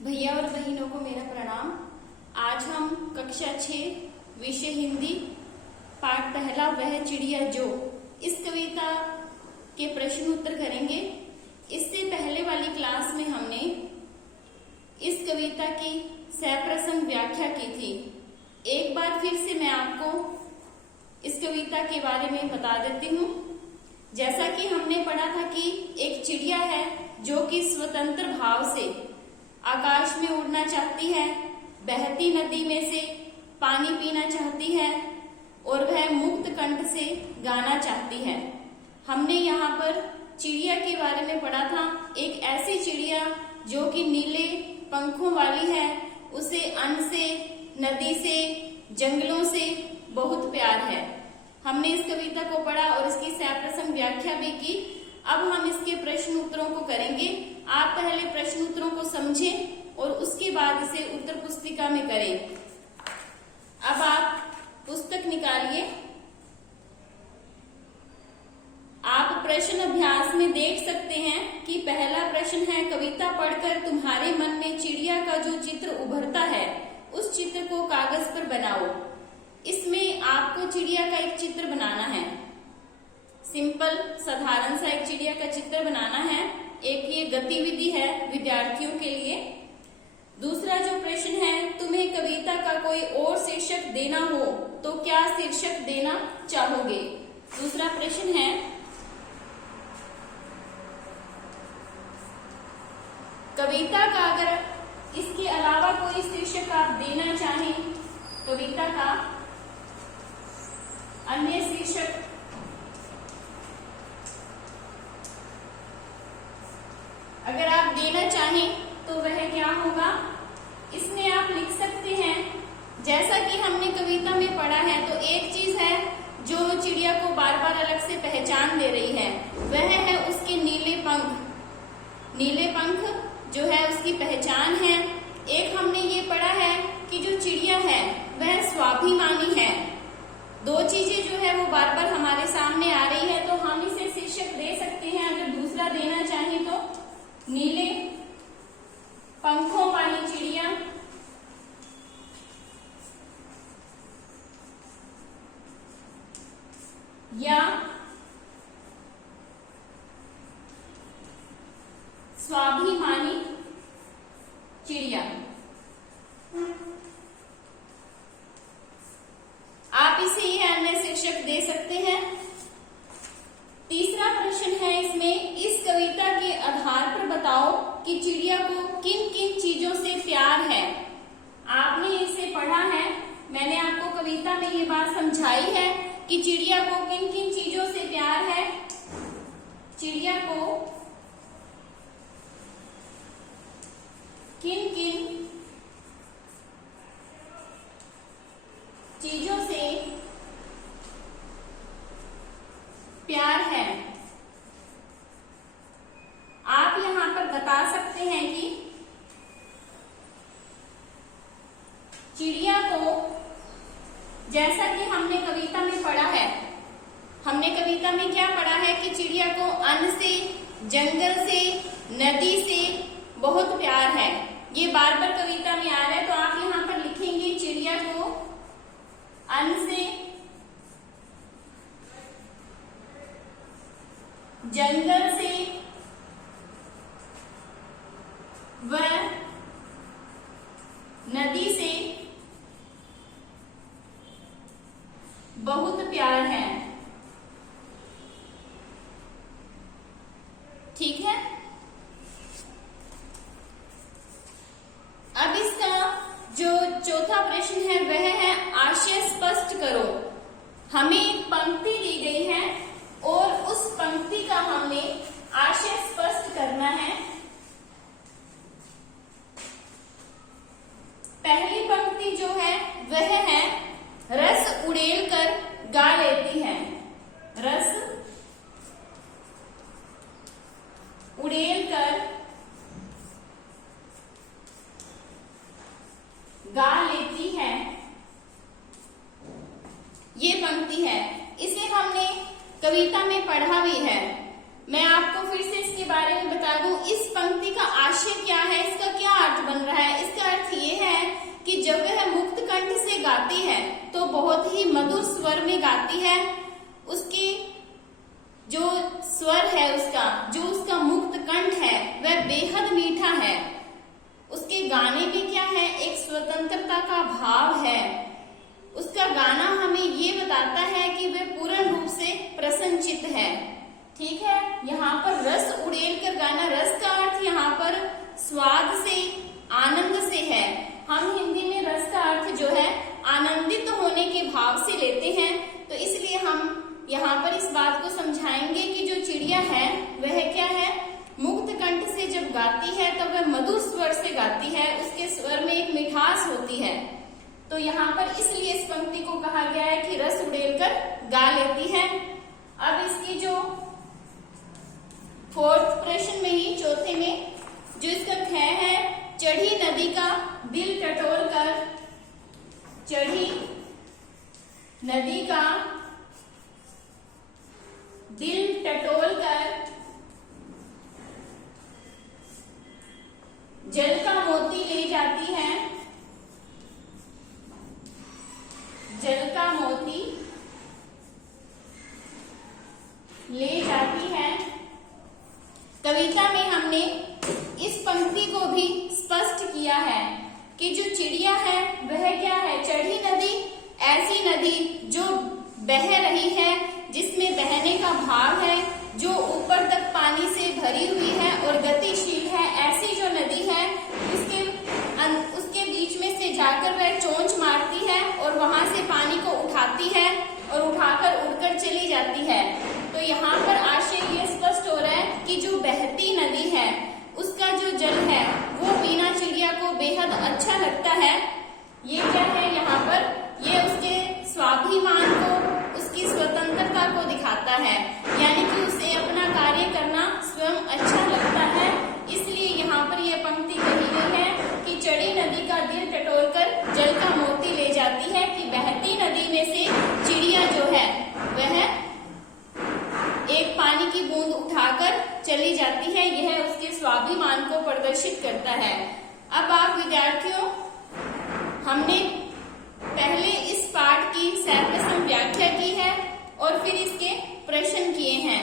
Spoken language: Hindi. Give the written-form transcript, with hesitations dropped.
भैया और बहनों को मेरा प्रणाम। आज हम कक्षा 6 विषय हिंदी पाठ पहला वह चिड़िया जो इस कविता के प्रश्न उत्तर करेंगे। इससे पहले वाली क्लास में हमने इस कविता की सप्रसंग व्याख्या की थी। एक बार फिर से मैं आपको इस कविता के बारे में बता देती हूँ। जैसा कि हमने पढ़ा था कि एक चिड़िया है जो कि स्वतंत्र भाव से आकाश में उड़ना चाहती है, बहती नदी में से पानी पीना चाहती है और वह मुक्त कंठ से गाना चाहती है। हमने यहाँ पर चिड़िया के बारे में पढ़ा था। एक ऐसी चिड़िया जो कि नीले पंखों वाली है, उसे अन्न से, नदी से, जंगलों से बहुत प्यार है। हमने इस कविता को पढ़ा और इसकी सप्रसंग व्याख्या भी की। अब हम इसके प्रश्न उत्तरों को करेंगे। आप पहले प्रश्न उत्तरों को समझें और उसके बाद इसे उत्तर पुस्तिका में करें। अब आप पुस्तक निकालिए। आप प्रश्न अभ्यास में देख सकते हैं कि पहला प्रश्न है, कविता पढ़कर तुम्हारे मन में चिड़िया का जो चित्र उभरता है उस चित्र को कागज पर बनाओ। इसमें आपको चिड़िया का एक चित्र बनाना है। सिंपल साधारण सा एक चिड़िया का चित्र बनाना है। एक ये गतिविधि है विद्यार्थियों के लिए। दूसरा जो प्रश्न है, तुम्हें कविता का कोई और शीर्षक देना हो तो क्या शीर्षक देना चाहोगे। दूसरा प्रश्न है, कविता का अगर इसके अलावा कोई शीर्षक आप देना चाहें, कविता का अन्य शीर्षक अगर आप देना चाहें तो वह क्या होगा, इसमें आप लिख सकते हैं। जैसा कि हमने कविता में पढ़ा है तो एक चीज है जो चिड़िया को बार बार अलग से पहचान दे रही है, वह है उसके नीले पंख। नीले पंख जो है उसकी पहचान है। एक हमने ये पढ़ा है कि जो चिड़िया है वह स्वाभिमानी है। दो चीजें जो है वो बार बार हमारे सामने आ रही है, तो हम इसे शीर्षक दे सकते हैं। अगर दूसरा देना चाहें तो नीले पंखों वाली चिड़िया, या स्वाभिमानी चिड़िया। आप इसे यह अन्य शीर्षक दे सकते हैं। तीसरा प्रश्न है इसमें, इस कविता के आधार पर बताओ कि चिड़िया को किन किन चीजों से प्यार है। आपने इसे पढ़ा है, मैंने आपको कविता में ये बात समझाई है कि चिड़िया को किन किन चीजों से प्यार है। चिड़िया को किन किन चीजों से प्यार है। आप यहां पर बता सकते हैं कि चिड़िया को, जैसा कि हमने कविता में पढ़ा है, हमने कविता में क्या पढ़ा है कि चिड़िया को अन्न से, जंगल से, नदी से बहुत प्यार है। ये बार बार कविता में आ रहा है, तो आप यहां पर लिखेंगे चिड़िया को अन्न से, जंगल से व नदी से बहुत प्यार है। ठीक है। अब इसका जो चौथा प्रश्न है वह है, आशय स्पष्ट करो। हमें एक पंक्ति दी गई है और उस पंक्ति का हमने आशय स्पष्ट करना है। पहली पंक्ति जो है वह है, रस उड़ेल कर गा लेती है। रस उड़ेल कर गा लेती है, ये पंक्ति है। इसे हमने कविता में पढ़ा भी है। मैं आपको फिर से इसके बारे गाती है तो बहुत ही मधुर स्वर में गाती है। उसकी जो स्वर है जो उसका मुक्त कंठ है वह बेहद मीठा है। उसके गाने में क्या है, एक स्वतंत्रता का भाव है। उसका गाना हमें ये बताता है कि वह पूर्ण रूप से प्रसन्नचित्त है। ठीक है, यहाँ पर रस उड़ेल कर गाना, रस का अर्थ यहाँ पर स्वाद से, आनंद से है। हम हिंदी में रस का अर्थ जो है आनंदित होने के भाव से लेते हैं, तो इसलिए हम यहाँ पर इस बात को समझाएंगे कि जो चिड़िया है वह क्या है, मुक्त कंठ से जब गाती है तो वह मधुर स्वर से गाती है, उसके स्वर में एक मिठास होती है। तो यहाँ पर इसलिए इस पंक्ति को कहा गया है कि रस उड़ेल कर गा लेती है। अब इसकी जो फोर्थ प्रश्न में ही, चौथे में जो इसका ख है, चढ़ी नदी का दिल टटोल कर, चढ़ी नदी का दिल टटोल कर जल का मोती ले जाती है, जल का मोती ले जाती है। कविता में हमने इस पंक्ति को भी स्पष्ट किया है कि जो चिड़िया है वह क्या है, चढ़ी नदी, ऐसी नदी जो बह रही है, जिसमें बहने का भाव है, जो ऊपर तक पानी से भरी हुई है और गतिशील है, ऐसी जो नदी है उसके बीच में से जाकर वह चोंच मारती है और वहां से पानी को उठाती है और उठाकर उड़कर चली जाती है। तो यहाँ पर आशय ये स्पष्ट हो रहा है कि जो बहती नदी है उसका जो जल है वो बिना चिड़िया को बेहद अच्छा लगता है। ये क्या है, यहाँ पर ये उसके स्वाभिमान को, उसकी स्वतंत्रता को दिखाता है, यानी कि उसे अपना कार्य करना स्वयं अच्छा लगता है। इसलिए यहाँ पर यह पंक्ति कही गई है कि चढ़ी नदी का दिल टटोलकर जल का मोती ले जाती है, कि बहती नदी में से चिड़िया जो है वह एक पानी की बूंद उठाकर चली जाती है। यह उसके स्वाभिमान को प्रदर्शित करता है। अब आप विद्यार्थियों, हमने पहले इस पाठ की सप्रश्न व्याख्या की है और फिर इसके प्रश्न किए हैं।